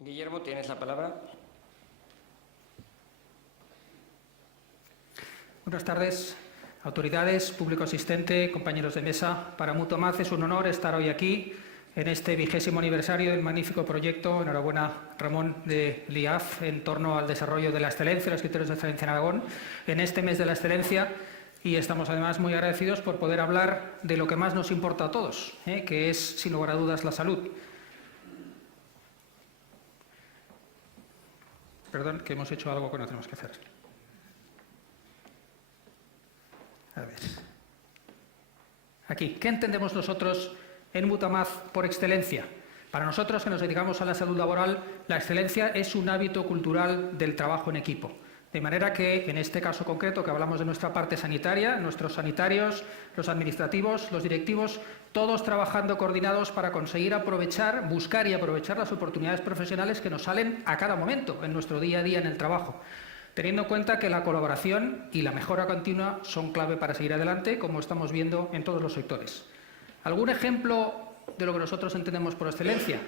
Guillermo, tienes la palabra. Buenas tardes, autoridades, público asistente, compañeros de mesa. Para Mutuamaz es un honor estar hoy aquí en este 20º aniversario del magnífico proyecto, enhorabuena Ramón, de LIAF en torno al desarrollo de la excelencia, los criterios de excelencia en Aragón, en este mes de la excelencia. Y estamos además muy agradecidos por poder hablar de lo que más nos importa a todos, que es, sin lugar a dudas, la salud. Perdón, que hemos hecho algo que no tenemos que hacer. A ver. Aquí, ¿qué entendemos nosotros en Mutuamaz por excelencia? Para nosotros, que nos dedicamos a la salud laboral, la excelencia es un hábito cultural del trabajo en equipo. De manera que, en este caso concreto, que hablamos de nuestra parte sanitaria, nuestros sanitarios, los administrativos, los directivos, todos trabajando coordinados para conseguir aprovechar, buscar y aprovechar las oportunidades profesionales que nos salen a cada momento en nuestro día a día en el trabajo, teniendo en cuenta que la colaboración y la mejora continua son clave para seguir adelante, como estamos viendo en todos los sectores. ¿Algún ejemplo de lo que nosotros entendemos por excelencia?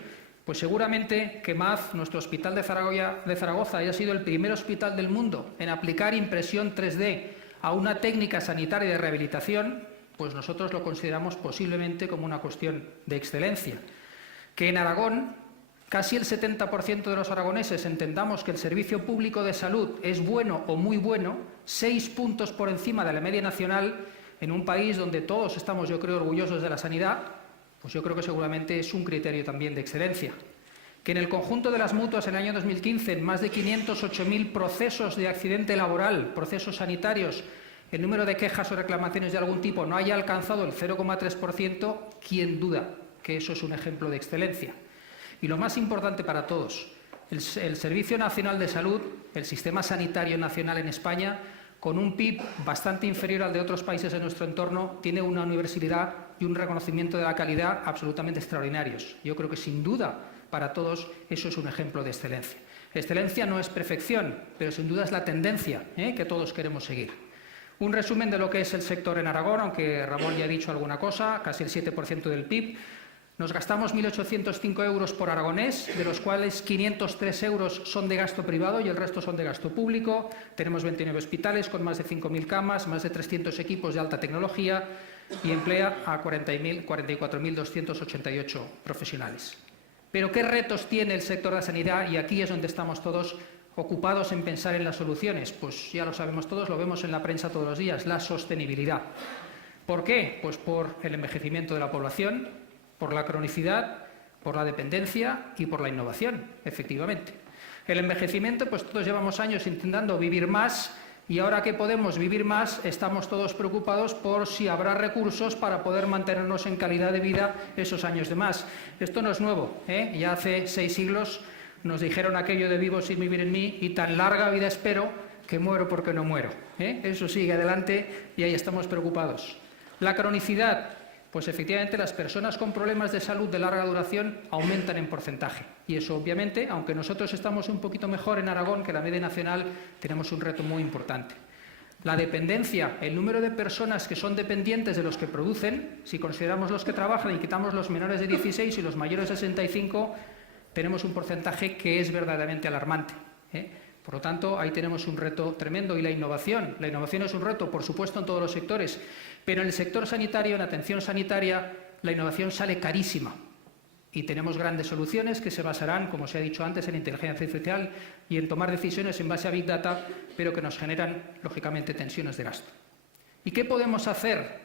Pues seguramente que MAZ, nuestro hospital de Zaragoza, haya sido el primer hospital del mundo en aplicar impresión 3D a una técnica sanitaria de rehabilitación, pues nosotros lo consideramos posiblemente como una cuestión de excelencia. Que en Aragón casi el 70% de los aragoneses entendamos que el servicio público de salud es bueno o muy bueno, 6 puntos por encima de la media nacional, en un país donde todos estamos, yo creo, orgullosos de la sanidad, pues yo creo que seguramente es un criterio también de excelencia. Que en el conjunto de las mutuas en el año 2015, en más de 508.000 procesos de accidente laboral, procesos sanitarios, el número de quejas o reclamaciones de algún tipo no haya alcanzado el 0,3%, ¿quién duda que eso es un ejemplo de excelencia? Y lo más importante para todos, el Servicio Nacional de Salud, el Sistema Sanitario Nacional en España, con un PIB bastante inferior al de otros países de nuestro entorno, tiene una universalidad y un reconocimiento de la calidad absolutamente extraordinarios. Yo creo que, sin duda, para todos eso es un ejemplo de excelencia. Excelencia no es perfección, pero sin duda es la tendencia que todos queremos seguir. Un resumen de lo que es el sector en Aragón, aunque Ramón ya ha dicho alguna cosa, casi el 7% del PIB. Nos gastamos 1.805 euros por aragonés, de los cuales 503 euros son de gasto privado y el resto son de gasto público. Tenemos 29 hospitales con más de 5.000 camas, más de 300 equipos de alta tecnología y emplea a 44.288 profesionales. Pero ¿qué retos tiene el sector de la sanidad? Y aquí es donde estamos todos ocupados en pensar en las soluciones. Pues ya lo sabemos todos, lo vemos en la prensa todos los días, la sostenibilidad. ¿Por qué? Pues por el envejecimiento de la población, por la cronicidad, por la dependencia y por la innovación, efectivamente. El envejecimiento, pues todos llevamos años intentando vivir más y ahora que podemos vivir más estamos todos preocupados por si habrá recursos para poder mantenernos en calidad de vida esos años de más. Esto no es nuevo, ya hace 6 siglos nos dijeron aquello de vivo sin vivir en mí y tan larga vida espero que muero porque no muero. Eso sigue adelante y ahí estamos preocupados. La cronicidad. Pues efectivamente las personas con problemas de salud de larga duración aumentan en porcentaje. Y eso obviamente, aunque nosotros estamos un poquito mejor en Aragón que la media nacional, tenemos un reto muy importante. La dependencia, el número de personas que son dependientes de los que producen, si consideramos los que trabajan y quitamos los menores de 16 y los mayores de 65, tenemos un porcentaje que es verdaderamente alarmante. Por lo tanto, ahí tenemos un reto tremendo. Y la innovación es un reto, por supuesto, en todos los sectores, pero en el sector sanitario, en atención sanitaria, la innovación sale carísima. Y tenemos grandes soluciones que se basarán, como se ha dicho antes, en inteligencia artificial y en tomar decisiones en base a Big Data, pero que nos generan, lógicamente, tensiones de gasto. ¿Y qué podemos hacer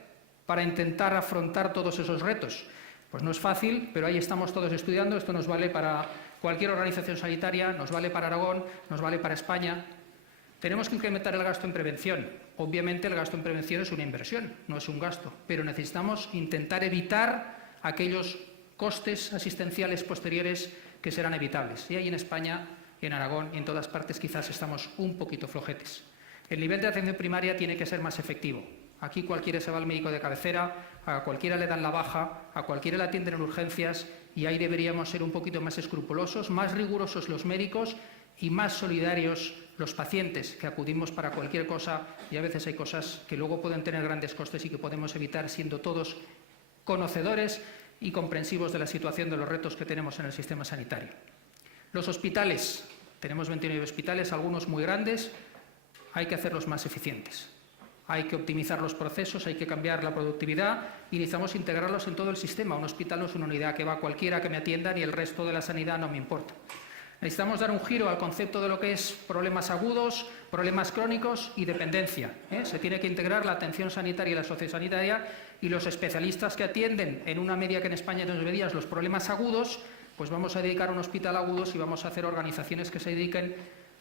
para intentar afrontar todos esos retos? Pues no es fácil, pero ahí estamos todos estudiando. Esto nos vale para cualquier organización sanitaria, nos vale para Aragón, nos vale para España. Tenemos que incrementar el gasto en prevención. Obviamente el gasto en prevención es una inversión, no es un gasto, pero necesitamos intentar evitar aquellos costes asistenciales posteriores que serán evitables. Y ahí en España, en Aragón y en todas partes quizás estamos un poquito flojetes. El nivel de atención primaria tiene que ser más efectivo. Aquí cualquiera se va al médico de cabecera, a cualquiera le dan la baja, a cualquiera le atienden en urgencias y ahí deberíamos ser un poquito más escrupulosos, más rigurosos los médicos y más solidarios los pacientes que acudimos para cualquier cosa y a veces hay cosas que luego pueden tener grandes costes y que podemos evitar siendo todos conocedores y comprensivos de la situación de los retos que tenemos en el sistema sanitario. Los hospitales. Tenemos 29 hospitales, algunos muy grandes. Hay que hacerlos más eficientes. Hay que optimizar los procesos, hay que cambiar la productividad y necesitamos integrarlos en todo el sistema. Un hospital no es una unidad que va cualquiera que me atienda y el resto de la sanidad no me importa. Necesitamos dar un giro al concepto de lo que es problemas agudos, problemas crónicos y dependencia. Se tiene que integrar la atención sanitaria y la sociosanitaria y los especialistas que atienden en una media que en España hay 2 medidas los problemas agudos, pues vamos a dedicar a un hospital agudos y vamos a hacer organizaciones que se dediquen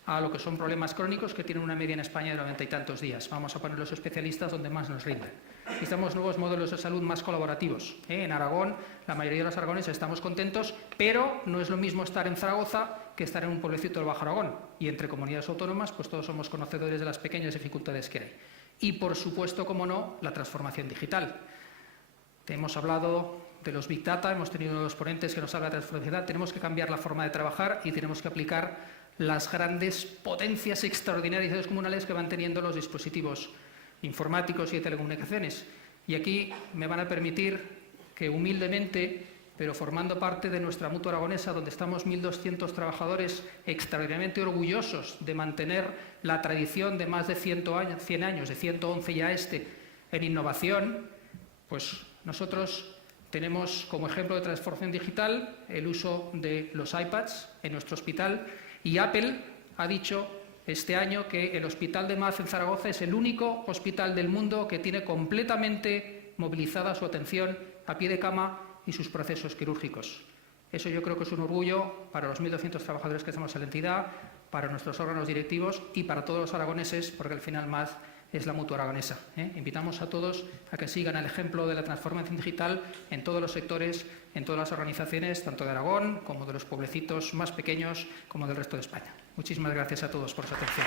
a lo que son problemas crónicos que tienen una media en España de 90 y tantos días. Vamos a poner los especialistas donde más nos rinden. Necesitamos nuevos modelos de salud más colaborativos. En Aragón, la mayoría de los aragoneses estamos contentos, pero no es lo mismo estar en Zaragoza que estar en un pueblecito del Bajo Aragón. Y entre comunidades autónomas, pues todos somos conocedores de las pequeñas dificultades que hay. Y, por supuesto, como no, la transformación digital. Hemos hablado de los Big Data, hemos tenido uno de los ponentes que nos habla de transformación digital. Tenemos que cambiar la forma de trabajar y tenemos que aplicar las grandes potencias extraordinarias y descomunales que van teniendo los dispositivos informáticos y de telecomunicaciones. Y aquí me van a permitir que humildemente, pero formando parte de nuestra Mutua Aragonesa, donde estamos 1.200 trabajadores extraordinariamente orgullosos de mantener la tradición de más de 100 años, de 111 ya en innovación, pues nosotros tenemos como ejemplo de transformación digital el uso de los iPads en nuestro hospital. Y Apple ha dicho este año que el Hospital de Maz en Zaragoza es el único hospital del mundo que tiene completamente movilizada su atención a pie de cama y sus procesos quirúrgicos. Eso yo creo que es un orgullo para los 1.200 trabajadores que estamos en la entidad, para nuestros órganos directivos y para todos los aragoneses, porque al final Maz es la Mutua Aragonesa. Invitamos a todos a que sigan el ejemplo de la transformación digital en todos los sectores, en todas las organizaciones, tanto de Aragón como de los pueblecitos más pequeños, como del resto de España. Muchísimas gracias a todos por su atención.